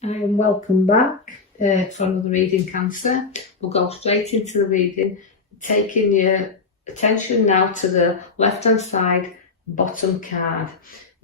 Welcome back for another reading, Cancer. We'll go straight into the reading, taking your attention now to the left hand side bottom card.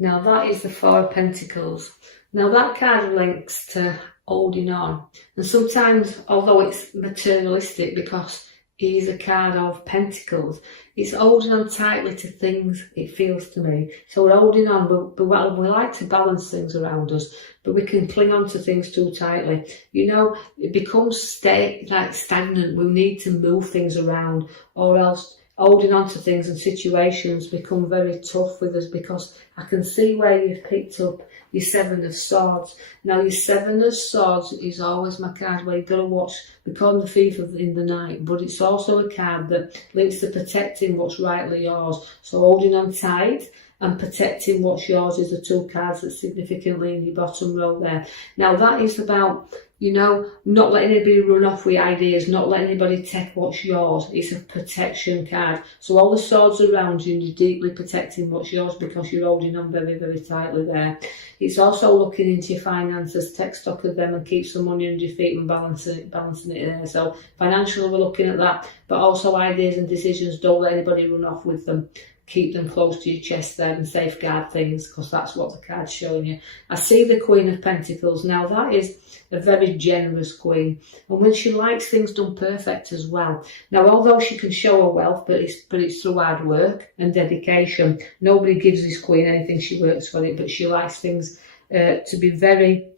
Now that is the Four of Pentacles. Now that card links to holding on, and sometimes, although it's materialistic because it is a card of Pentacles, it's holding on tightly to things, it feels to me. So we're holding on, but we like to balance things around us, but we can cling on to things too tightly. You know, it becomes stagnant. We need to move things around, or else holding on to things and situations become very tough with us, because I can see where you've picked up your Seven of Swords. Now your Seven of Swords is always my card where you've got to watch. We call them the thief in the night, but it's also a card that links to protecting what's rightly yours. So holding on tight and protecting what's yours is the two cards that's significantly in your bottom row there. Now that is about, you know, not letting anybody run off with ideas, not letting anybody take what's yours. It's a protection card. So all the swords around you, and you're deeply protecting what's yours because you're holding on very, very tightly there. It's also looking into your finances, take stock of them and keep some money under your feet and balancing it there. So financially we're looking at that, but also ideas and decisions, don't let anybody run off with them. Keep them close to your chest there and safeguard things, because that's what the card's showing you. I see the Queen of Pentacles. Now that is a very generous queen, and when she likes things done perfect as well. Now although she can show her wealth, but it's through hard work and dedication. Nobody gives this queen anything, she works for it, but she likes things to be very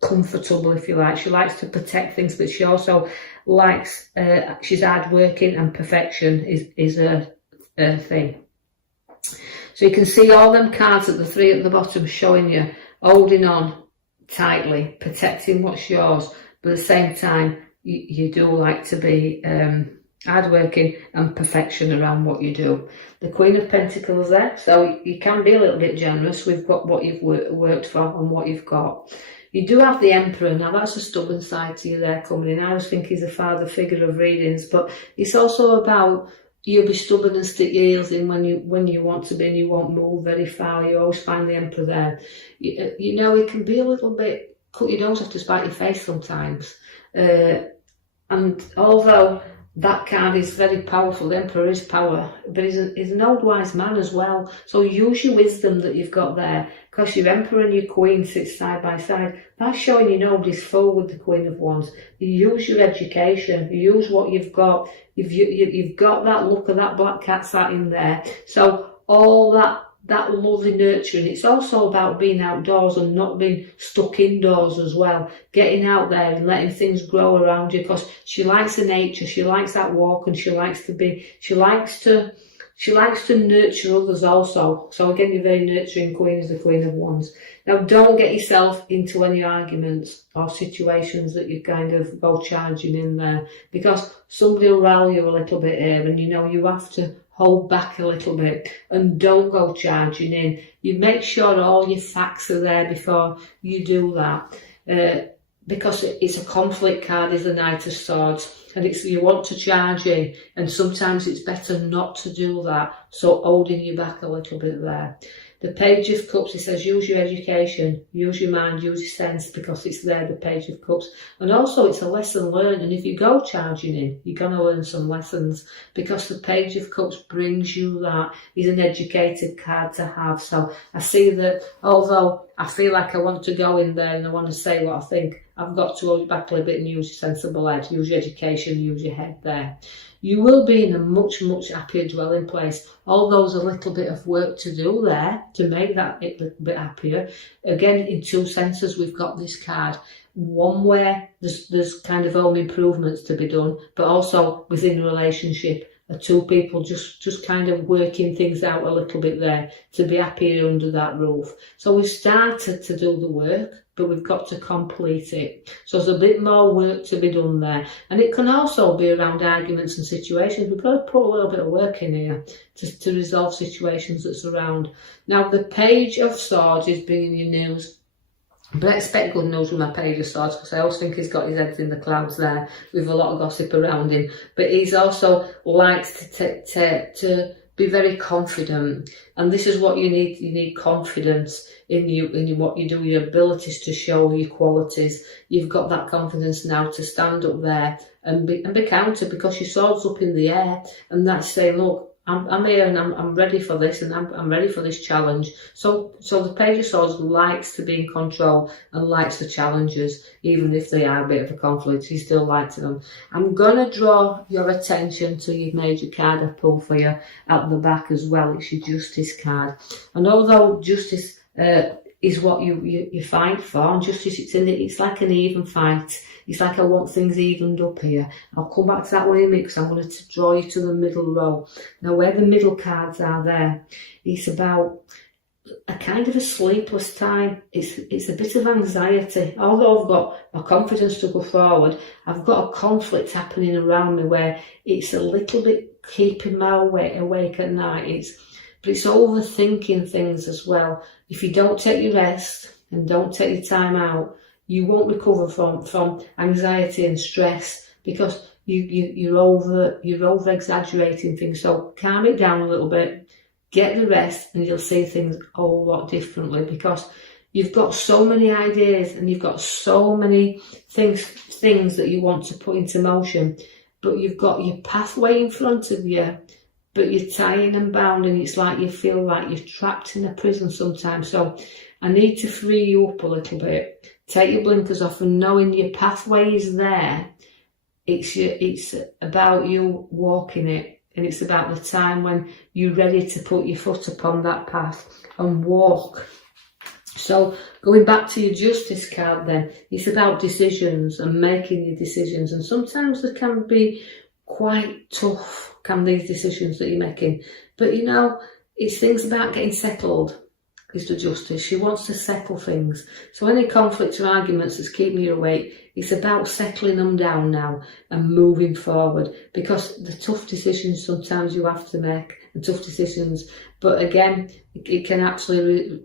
comfortable, if you like. She likes to protect things, but she also likes, she's hard working, and perfection is her thing. So you can see all them cards at the three at the bottom showing you holding on tightly, protecting what's yours, but at the same time you do like to be hardworking and perfection around what you do. The Queen of Pentacles there, so you can be a little bit generous with what you've worked for and what you've got. You do have the Emperor. Now that's a stubborn side to you there coming in. I always think he's a father figure of readings, but it's also about you'll be stubborn and stick your heels in when you want to be, and you won't move very far. You always find the Emperor there. You know, it can be a little bit, cut your nose off to spite your face sometimes. And although that card is very powerful, the Emperor is power, but he's an old wise man as well. So use your wisdom that you've got there, because your Emperor and your Queen sit side by side. That's showing you nobody's fool with the Queen of Wands. You use your education, you use what you've got. You've got that look of that black cat sat in there. So all that lovely nurturing. It's also about being outdoors and not being stuck indoors as well. Getting out there and letting things grow around you, because she likes the nature, she likes that walk, and she likes to nurture others also. So again, you're very nurturing queen as the Queen of Wands. Now don't get yourself into any arguments or situations that you kind of go charging in there, because somebody will rile you a little bit here, and you know you have to hold back a little bit and don't go charging in. You make sure all your facts are there before you do that, because it's a conflict card, is the Knight of Swords, and you want to charge in, and sometimes it's better not to do that, so holding you back a little bit there. The Page of Cups, it says use your education, use your mind, use your sense, because it's there, the Page of Cups. And also it's a lesson learned, and if you go charging in, you're going to learn some lessons, because the Page of Cups brings you that. It's an educated card to have. So I see that although I feel like I want to go in there and I want to say what I think, I've got to hold it back a little bit and use your sensible head, use your education, use your head there. You will be in a much, much happier dwelling place. Although there's a little bit of work to do there to make that a little bit happier. Again, in two senses, we've got this card. One where there's kind of home improvements to be done, but also within a relationship. Two people just kind of working things out a little bit there to be happier under that roof. So we've started to do the work, but we've got to complete it. So there's a bit more work to be done there. And it can also be around arguments and situations. We've got to put a little bit of work in here to resolve situations that's around. Now, the Page of Swords is bringing you news. But I expect good news with my Page of Swords, because I always think he's got his head in the clouds there with a lot of gossip around him. But he's also likes to be very confident, and this is what you need. You need confidence in you, what you do, your abilities to show your qualities. You've got that confidence now to stand up there and be counted, because your sword's up in the air, and that's saying, look, I'm here and I'm ready for this, and I'm ready for this challenge. So the Page of Swords likes to be in control and likes the challenges, even if they are a bit of a conflict. He still likes them. I'm gonna draw your attention to your major card I pulled for you at the back as well. It's your Justice card, and although Justice is what you fight for, and Justice, it's like an even fight. It's like I want things evened up here. I'll come back to that one in a minute, because I'm going to draw you to the middle row. Now, where the middle cards are there, it's about a kind of a sleepless time. It's a bit of anxiety. Although I've got my confidence to go forward, I've got a conflict happening around me where it's a little bit keeping my awake at night. But it's overthinking things as well. If you don't take your rest and don't take your time out, you won't recover from anxiety and stress, because you're over exaggerating things. So calm it down a little bit, get the rest, and you'll see things a whole lot differently, because you've got so many ideas and you've got so many things that you want to put into motion, but you've got your pathway in front of you, but you're tying and bounding. It's like you feel like you're trapped in a prison sometimes. So I need to free you up a little bit. Take your blinkers off, and knowing your pathway is there. It's about you walking it, and it's about the time when you're ready to put your foot upon that path and walk. So going back to your Justice card then, it's about decisions and making your decisions, and sometimes they can be quite tough, these decisions that you're making. But you know, it's things about getting settled. Is the Justice. She wants to settle things. So any conflicts or arguments that's keeping you awake, it's about settling them down now and moving forward, because the tough decisions sometimes you have to make, and tough decisions, but again, it can actually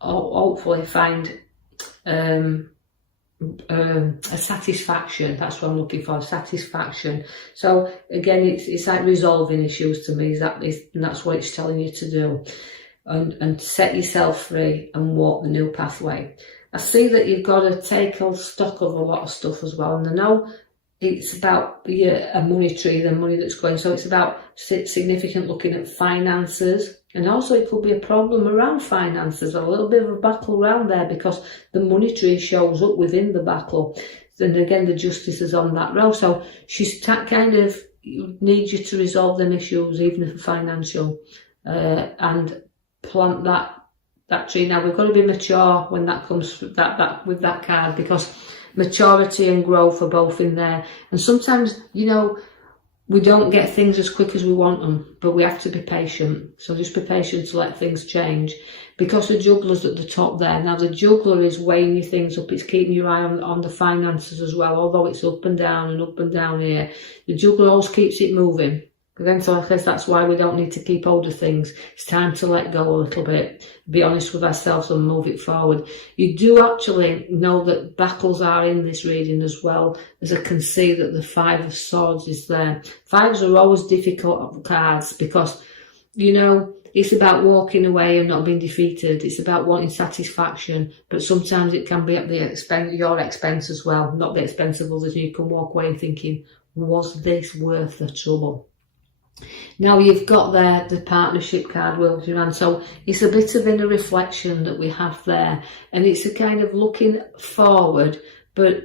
hopefully find a satisfaction. That's what I'm looking for, satisfaction. So again, it's like resolving issues to me, and that's what it's telling you to do. And set yourself free and walk the new pathway. I see that you've got to take stock of a lot of stuff as well, and I know it's about a money tree, the money that's going, so it's about significant looking at finances, and also it could be a problem around finances, or a little bit of a battle around there, because the money tree shows up within the battle, and again the Justice is on that row, so she's kind of needs you to resolve them issues, even if financial, and plant that tree. Now we've got to be mature when that comes with that card, because maturity and growth are both in there, and sometimes, you know, we don't get things as quick as we want them, but we have to be patient. So just be patient to let things change, because the juggler's at the top there. Now the juggler is weighing your things up, it's keeping your eye on the finances as well, although it's up and down here. The juggler always keeps it moving. Again, so I guess that's why we don't need to keep hold of things. It's time to let go a little bit, be honest with ourselves and move it forward. You do actually know that battles are in this reading as well, as I can see that the Five of Swords is there. Fives are always difficult cards, because, you know, it's about walking away and not being defeated. It's about wanting satisfaction, but sometimes it can be at your expense as well, not the expense of others. You can walk away thinking, was this worth the trouble? Now you've got there the partnership card wheeled around, so it's a bit of inner reflection that we have there, and it's a kind of looking forward, but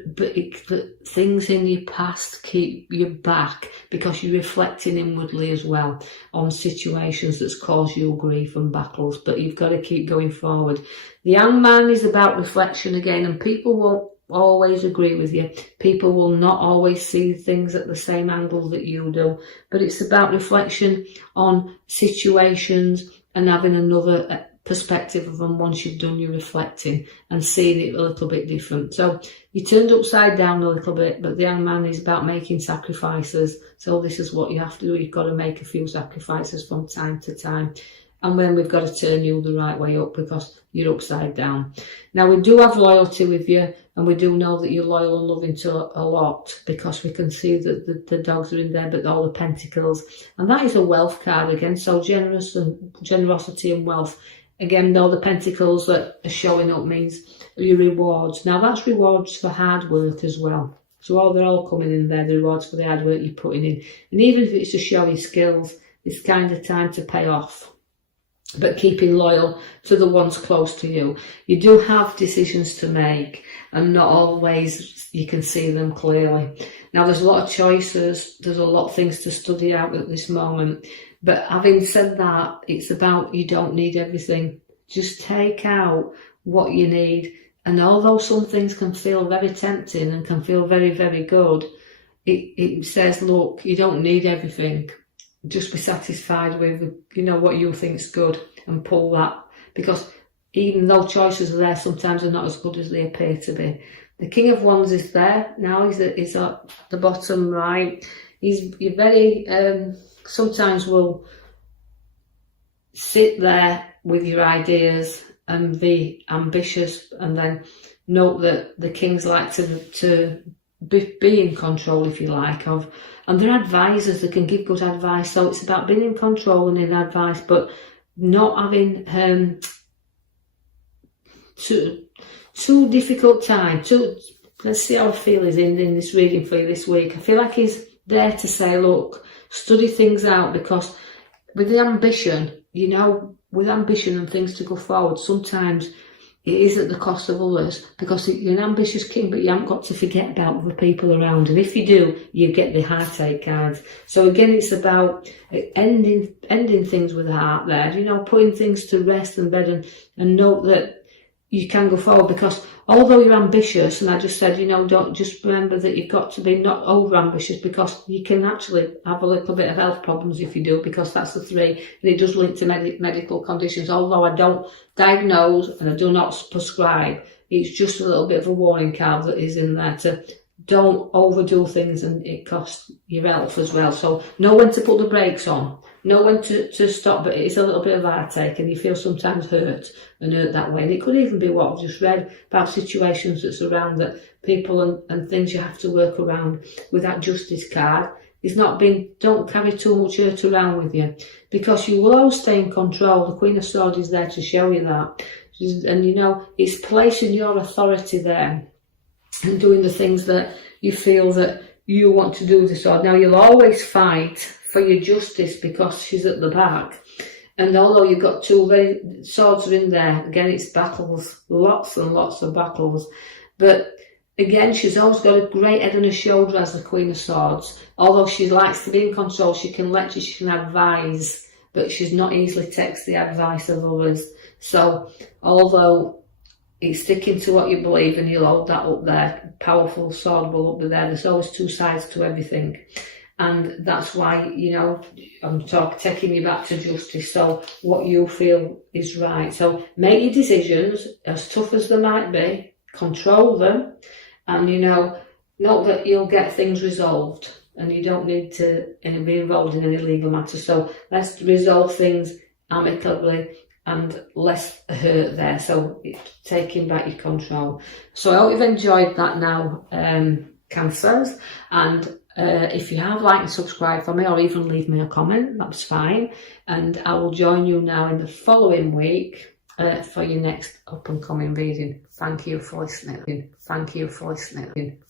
things in your past keep you back, because you're reflecting inwardly as well on situations that's caused you grief and battles, but you've got to keep going forward. The young man is about reflection again, and people won't always agree with you. People will not always see things at the same angle that you do, but it's about reflection on situations and having another perspective of them once you've done your reflecting and seeing it a little bit different. So you turned upside down a little bit, but the young man is about making sacrifices. So this is what you have to do. You've got to make a few sacrifices from time to time. And then we've got to turn you the right way up, because you're upside down. Now, we do have loyalty with you, and we do know that you're loyal and loving to a lot, because we can see that the dogs are in there, but all the pentacles. And that is a wealth card again, so generosity and wealth. Again, though, the pentacles that are showing up means your rewards. Now, that's rewards for hard work as well. So they're all coming in there, the rewards for the hard work you're putting in. And even if it's to show your skills, it's kind of time to pay off. But keeping loyal to the ones close to you. You do have decisions to make, and not always you can see them clearly. Now, there's a lot of choices. There's a lot of things to study out at this moment. But having said that, it's about you don't need everything. Just take out what you need. And although some things can feel very tempting and can feel very, very good, it says, look, you don't need everything. Just be satisfied with, what you think's good, and pull that. Because even though choices are there, sometimes they're not as good as they appear to be. The King of Wands is there now. He's at the bottom right. You're very, sometimes will sit there with your ideas and be ambitious, and then note that the kings like to be in control, if you like, and they're advisors that can give good advice. So it's about being in control and in advice, but not having too difficult time. Let's see how I feel is in this reading for you this week. I feel like he's there to say, look, study things out, because with the ambition, with ambition and things to go forward, sometimes it is at the cost of others, because you're an ambitious king, but you haven't got to forget about other people around. And if you do, you get the heartache cards. So again, it's about ending things with the heart there, putting things to rest and bed, and note that you can go forward, because although you're ambitious, and I just said, don't just remember that you've got to be not over ambitious, because you can actually have a little bit of health problems if you do, because that's the 3, and it does link to medical conditions. Although I don't diagnose and I do not prescribe, it's just a little bit of a warning card that is in there to don't overdo things, and it costs your health as well. So know when to put the brakes on, know when to stop, but it's a little bit of heartache, and you feel sometimes hurt that way. And it could even be what I've just read about situations that's around that people and things you have to work around. With that Justice card, don't carry too much hurt around with you, because you will always stay in control. The Queen of Swords is there to show you that. And it's placing your authority there and doing the things that you feel that you want to do with the sword. Now, you'll always fight for your justice, because she's at the back. And although you've got 2 swords are in there, again, it's battles, lots and lots of battles. But again, she's always got a great head on her shoulder as the Queen of Swords. Although she likes to be in control, she can lecture, she can advise, but she's not easily takes the advice of others. So, although it's sticking to what you believe, and you'll hold that up there, powerful sword will up there. There's always 2 sides to everything. And that's why, I'm taking you back to justice. So what you feel is right. So make your decisions, as tough as they might be, control them, and, note that you'll get things resolved, and you don't need to be involved in any legal matters. So let's resolve things amicably and less hurt there. So taking back your control. So I hope you've enjoyed that now, Cancers. And if you have, like and subscribe for me, or even leave me a comment, that's fine. And I will join you now in the following week for your next up and coming reading. Thank you for listening. Thank you for listening.